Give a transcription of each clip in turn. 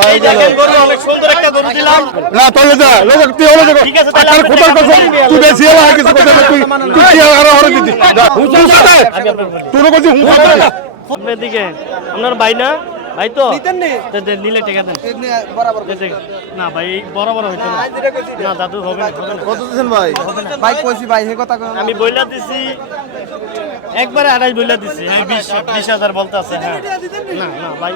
হয়ে গেল অনেক সুন্দর একটা গরু দিলাম না তাহলে যা লোক তুই হলো দেখো ঠিক আছে তাহলে আর খোদার কথা তুই বেশি হলো আর কিছু কথা তুই তুই কি আর হরে দিতি হুঁসা দে তুই কইছিস হুঁসা দে আপনার দিকে আপনার ভাই না ভাই তো নিলে টাকা দেন না ভাই বরাবর হইতো না না দাদু হবে না কত দিছেন ভাই ভাই কইছি ভাই হে কথা আমি বইলা দিছি একবারে 28 বইলা দিছি হ্যাঁ 20,000 বলতে আছে হ্যাঁ না না ভাই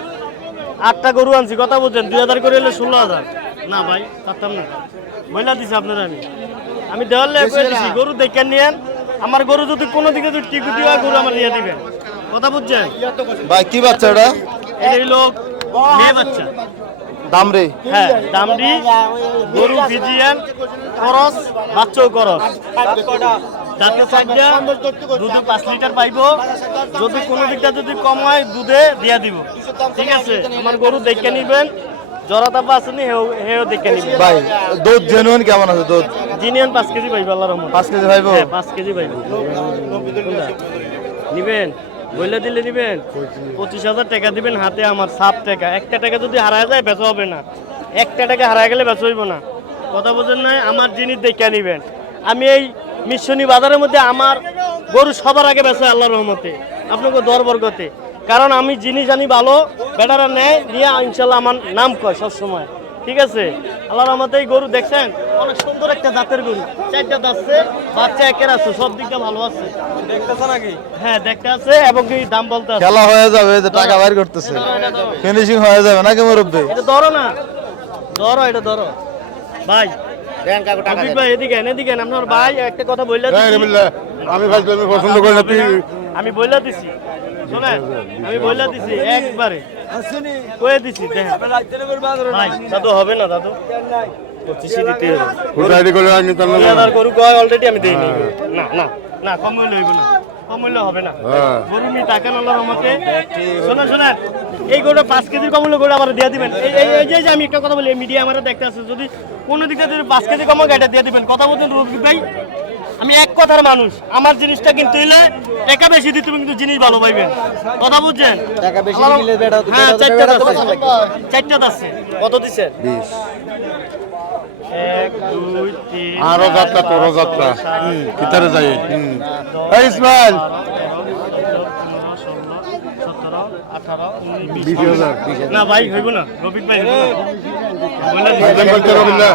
8টা গরু আনছি কথা বুঝছেন 2000 করে হলে 16,000 না ভাই পারতাম না বইলা দিছি আপনারা আমি দেওয়ালে কই দিছি গরু দেখে নিয়েন আমার গরু যদি কোনো দিকে যদি টিকুটি হয় গরু আমার নিয়ে দিবেন কথা বুঝছেন ভাই কি বাচ্চা এটা এই লোক মেয়ে বাচ্চা দাম রে হ্যাঁ দামড়ি গরু ফিজিয়ান খরচ বাচ্চাও খরচ যাতে চাইটা দুধে 5 লিটার পাইবো যদি কোনো দিকটা যদি কম হয় দুধে দিয়া দিব ঠিক আছে আমার গরু দেখে নিবেন জরা তাপা আসেনি হেও দেখে নিবেন ভাই দুধ জেনুইন কেমন আছে দুধ জিনিয়ান 5 কেজি পাইবো আল্লাহর রহমত 5 কেজি পাইবো হ্যাঁ 5 কেজি পাইবো নিবেন বইলা দিলে নিবেন 25,000 টাকা দিবেন হাতে আমার সাপ টাকা একটা টাকা যদি হারায় যায় বেচা হবে না একটা টাকা হারায় গেলে বেচা হইব না কথা বোঝেন না আমার জিনিস দেখে নিবেন আমি এই মিশনী বাজারের মধ্যে আমার গরু সবার আগে বেচা আল্লাহর রহমতে আপনাকে দর বরকতে কারণ আমি জিনিস জানি ভালো বেটারা নেয় নিয়ে ইনশাল্লাহ আমার নাম কয় সবসময় ঠিক আছে আল্লাহর রহমতে এই গরু দেখছেন অনেক সুন্দর একটা জাতের গরু 4টা দাঁতছে বাচ্চা একের আছে সব দিকটা ভালো আছে দেখতেছ নাকি হ্যাঁ দেখতে আছে এবং কি দাম বলতে আছে খেলা হয়ে যাবে যে টাকা বাইর করতেছে ফিনিশিং হয়ে যাবে নাকি মুরব্বি এটা ধরো না ধরো এটা ধরো ভাই রফিক ভাই এদিকে এদিকে আপনার ভাই একটা কথা বললে আমি ভাই তুমি পছন্দ করি না তুই আমি বললে দিছি শোনেন আমি বললে দিছি একবারে কয়ে দিছি দেখেন ভাই দাদু হবে না দাদু 25 দিতে হবে ফুটাইডি করে আনি তার না আর গরু কয় অলরেডি আমি দেই নাই না না না কম হইলে হইব না কম হইলে হবে না গরু নি টাকা আল্লাহর রহমতে শুনুন শুনুন এই গরুটা 5 কেজির কম হলে গরু আমার দিয়ে দিবেন এই যে আমি একটা কথা বলি মিডিয়া আমারে দেখতে আছে যদি কোন দিকে যদি 5 কেজি কম হয় এটা দিয়ে দিবেন কথা বলতেন রফিক ভাই আমি এক কথার মানুষ আমার জিনিসটা কিনতে হইলে টাকা বেশি দিতে কিন্তু জিনিস ভালো পাইবেন কথা বুঝছেন টাকা বেশি দিলে বেটা হ্যাঁ 4টা আছে কত দিছেন 1 2 3 আরো যাত্রা তোর যাত্রা ভিতরে যাই এই ইসমাইল 20,000 না ভাই হইব না রফিক ভাই হইব না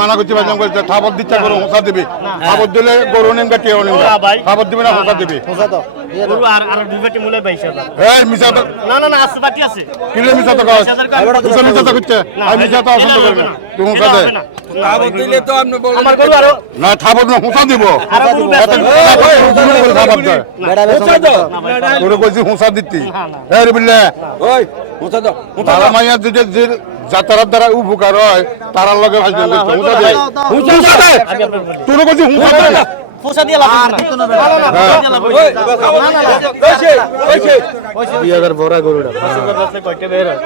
মানা করছি ভাই বলছে খাবার দিচ্ছা করো হোসা দিবি খাবার দিলে গরু নেন গাটি খাবার দিবি না হোসা দিবি গরু আর দুই বাটি মূলে 22,000 এই মিছা তো না না না আছে বাটি আছে কিলে মিছা তো কস তুই মিছা তো করতে আর মিছা তো পছন্দ করবি না তুই হোসা দে খাবার দিলে তো আপনি বলেন আমার গরু আরো না খাবার না হোসা দিব আর গরু খাবার দে বেটা বেচা তো গরু কইছি হোসা দিতি এই রে বিল্লা ওই মুছা দাও বাবা মাইয়া যে যাতারার দ্বারা উপকার হয় তারার লগে ভাই হোসা দে হোসা দে তুই কইছি হোসা দে ফোসা দিয়ে লাভ না না 2000 বড় গরুটা কয়টা বের হয়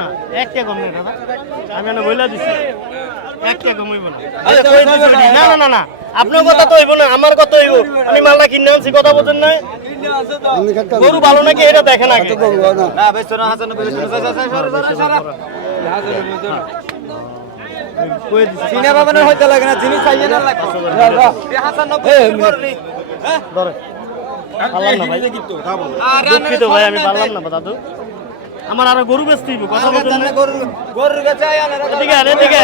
না একটা কম নেই দাদা আমি না বইলা দিছি একটা কম হইব না না না না না আপনার কথা তো হইব না আমার কথা হইব আমি মালটা কিনে আনছি কথা বলেন না গরু ভালো নাকি এটা দেখেন আগে না বেচো না হাসান বেচো সিনা বাবানের হইতে লাগে না জিনিস চাইয়ে না লাগে হাসান 90 করলি হ্যাঁ ধরে পারলাম না ভাই দুঃখিত ভাই আমি পারলাম না দাদু আমার আরো গরু বেচতে হইব কথা বলেন না গরুর কাছে আয় না এদিকে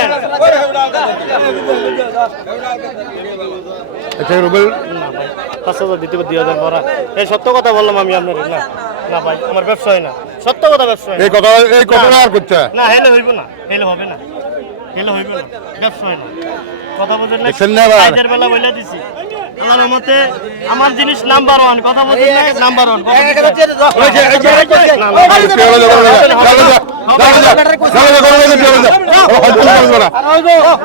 আচ্ছা রুবেল না ভাই 5,000 দিতে 2,000 ভরা এই সত্য কথা বললাম আমি আপনার না না ভাই আমার ব্যবসা হয় না সত্য কথা ব্যবসা হয় এই কথা আর করতে না হেলে হইব না হেলে হবে না হেলে হইব না ব্যবসা হয় না কথা বলেন না দেখছেন না এবার? কাজের বেলা বলে দিছি আল্লাহর রহমতে আমার জিনিস নাম্বার 1 কথা বলেন না নাম্বার 1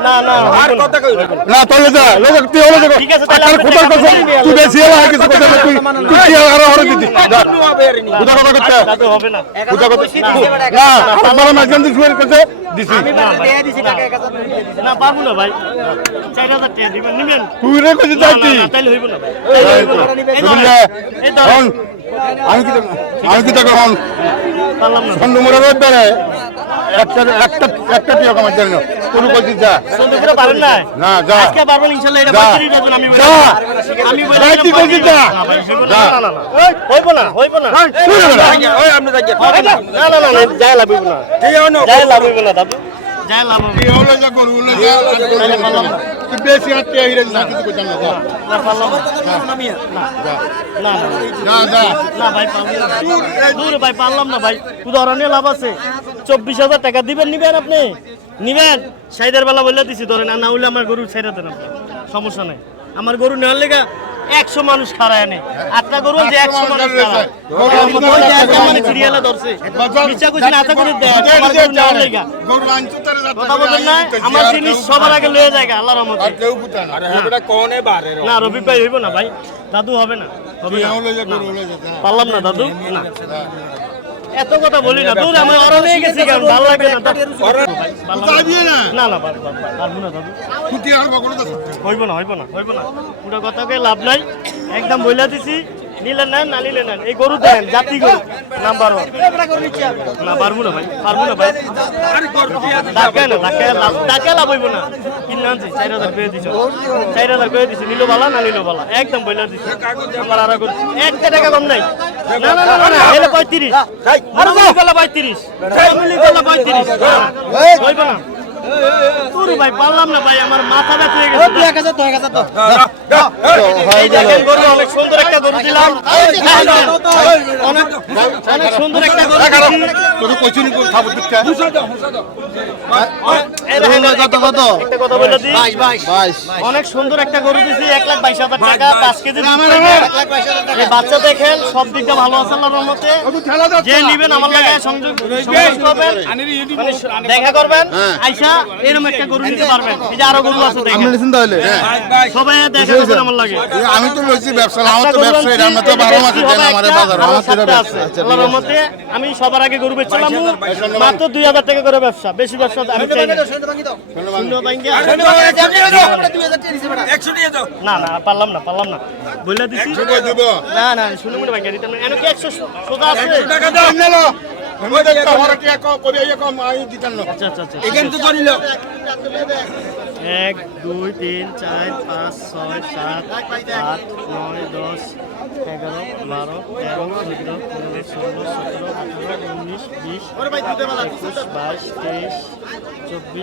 না না আর কথা কই না তাহলে যা লোক তুই হলো দেখো ঠিক আছে তাহলে আর খোদার কথা তুই বেশি হলো আর কিছু কথা তুই তুই কি আর হরে দিতি খোদা কথা করতে দাদু হবে না খোদা কথা না আমার মাঝখান দিয়ে শুয়ে কাছে দিছি আমি দিয়ে দিছি টাকা 1000 না পারবো না ভাই 4,000 টাকা দিবেন নিবেন তুই রে কইছিস যাইতি তাইলে হইব না তাইলে হইব না এই ধর আমি কি টাকা হন পারলাম না সন্ধ্যা মোড়ে রোড বেড়ে একটা টিয়া কমার জন্য কোনো কইছিস যা চলতে করে পারেন না না যা আজকে পারবেন ইনশাআল্লাহ এটা যা। 35 ডজন আমি যা। আমি বলে ভাই, কি করছিস যা? না ভাই হইব না হইব না ওই আপনি যাইয়ে না না না না যায় লাভ হইব না যায় লাভ হইব না দাদু যায় লাভ হইব কি হলো যা গরু হলো যা তুই বেশি আর টিয়া হিরে না কিছু কইতাম না যা না পারলাম না না যা যা না ভাই পারলাম না দূর ভাই পারলাম না ভাই উদাহরণে লাভ আছে 24,000 টাকা দিবেন নিবেন আপনি নিবেন সাইদের বেলা বলে দিছি ধরেন না হইলে আমার গরু ছেড়ে দেন আপনি সমস্যা নাই আমার গরু নেওয়ার লেগা 100 মানুষ খাড়ায় আনে আটটা গরু যে 100 মানুষ খাড়ায় ওই যে একটা মানে সিরিয়ালে ধরছে ইচ্ছা করছি না আচ্ছা করে দেয় আমার গরু নেওয়ার লেগা গরু আনছো তারে যা কথা বলেন না আমার জিনিস সবার আগে লয়ে যায় আল্লাহর রহমতে আর কেউ পুতা না এটা কোনে বারে না রবি ভাই হইব না ভাই দাদু হবে না হবে তুই না হলো যা গরু হলো যা পারলাম না দাদু না এত কথা বলি না দূর আমি অর নিয়ে গেছি কারণ ভালো লাগে না যাবি না না না পারবো না দাদু তুই আর বকলো তো হইব না পুরো কথাকে লাভ নাই একদম বইলা দিছি নিলেন না নিলেন না এই গরু দেন জাতি গরু নাম্বার 1 না পারবো না ভাই ডাকে লাভ হইব না কিনা আনছি 4,000 পেয়ে দিছ 4,000 পেয়ে দিছি নিলো বালা না নিলো বালা একদম বইলা দিছি আমার আর গরু 1 টাকা কম নাই না না না না এলে 35 আর গলা 35 ফ্যামিলি গলা 35 হইব না তোর ভাই পারলাম না ভাই আমার মাথা ব্যথা হয়ে গেছে 1000 তো এই দেখেন গরু অনেক সুন্দর একটা গরু দিলাম অনেক সুন্দর একটা গরু দিছি তোর কইছিনি কোন খাবো দিকা একটা কথা বলে দিই অনেক সুন্দর একটা গরু দিছি 1,22,000 টাকা 5 কেজি দুধ পাইবে। এই বাচ্চা দেখেন সব দিকটা ভালো আছে আল্লাহর রহমতে খেলা দাও যে নিবেন আমার লাগে সংযোগ করবেন মানে দেখা করবেন আইসা এরকম একটা গরু নিতে পারবেন এই যে আরো গরু আছে দেখেন তাহলে সবাই দেখা করবেন আমার লাগে আমি তো লইছি ব্যবসা আমার তো ব্যবসা এটা আমরা তো 12 মাসে দেন আমারে বাজার আমার তো ব্যবসা আল্লাহর রহমতে আমি সবার আগে গরু বেচছিলাম মাত্র 2,000 টাকা করে ব্যবসা বেশি ব্যবসা আমি চাই না শূন্য ভাঙ্গিয়া না না পারলাম না বইলা দিছি দিব না না শুনুন মনে ভাঙ্গিয়া দিতাম না এনে কি 100 সোজা আছে টাকা দাও নেলো আমি দেখতে হরে কি কো করি এই কম আই দিতাম না আচ্ছা আচ্ছা আচ্ছা এখান তো করিল 1 2 3 4 5 6 7 8 9 10 11 12 13 14 15 16 17 18 19 20 22 23 24